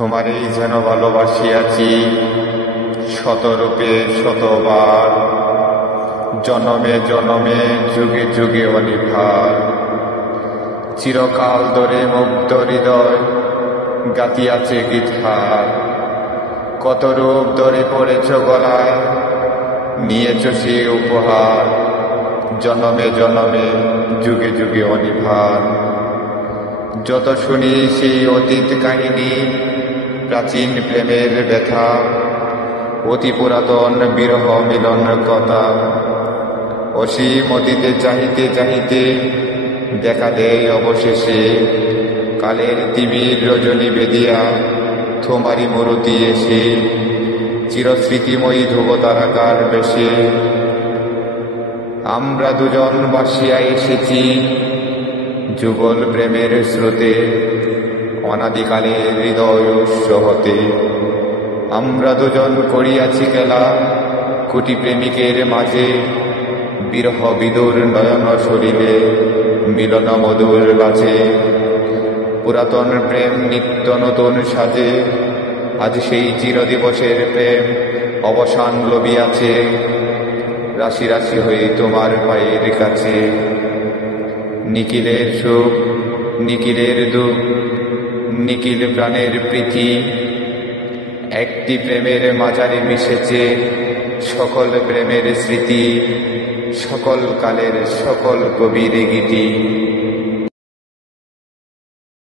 তোমারই যেন ভালোবাসিয়াছি শতরূপে শতবার, জনমে জনমে যুগে যুগে অনিভার। চিরকাল ধরে মুগ্ধ হৃদয় গাতিয়াছে গীতহার, কত রূপ ধরে পড়েছ গলায়, নিয়েছ সে উপহার। জনমে জনমে যুগে যুগে অনিভার। যত শুনি সেই অতীত কাহিনী, প্রাচীন প্রেমের ব্যথা, অতি পুরাতন বিরহ মিলন কথা, অসীম অতীতে চাহিতে চাহিতে দেখা দেয় অবশেষে কালের তিমির রজনী বেদিয়া তোমারই মূরতি এসে, চিরস্মৃতিময়ী ধ্রুব তারাকার বেশে। আমরা দুজন বাসিয়া এসেছি যুগল প্রেমের স্রোতে, অনাদিকালে হৃদয় উৎস হতে। আমরা দুজন করিয়াছি খেলা কোটি প্রেমিকের মাঝে, বিরহ বিদুর নয়ন শরীরে মিলন মধুর বাজে। পুরাতন প্রেম নিত্য নতুন সাজে, আজ সেই চিরদিবসের প্রেম অবসান লবিয়াছে, রাশি রাশি হয়ে তোমার পায়ের কাছে। নিখিলের সুখ নিখিলের দুঃখ, নিখিল প্রাণের প্রীতি, একটি প্রেমের মাঝারে মিশেছে সকল প্রেমের স্মৃতি, সকল কালের সকল কবির গীতি।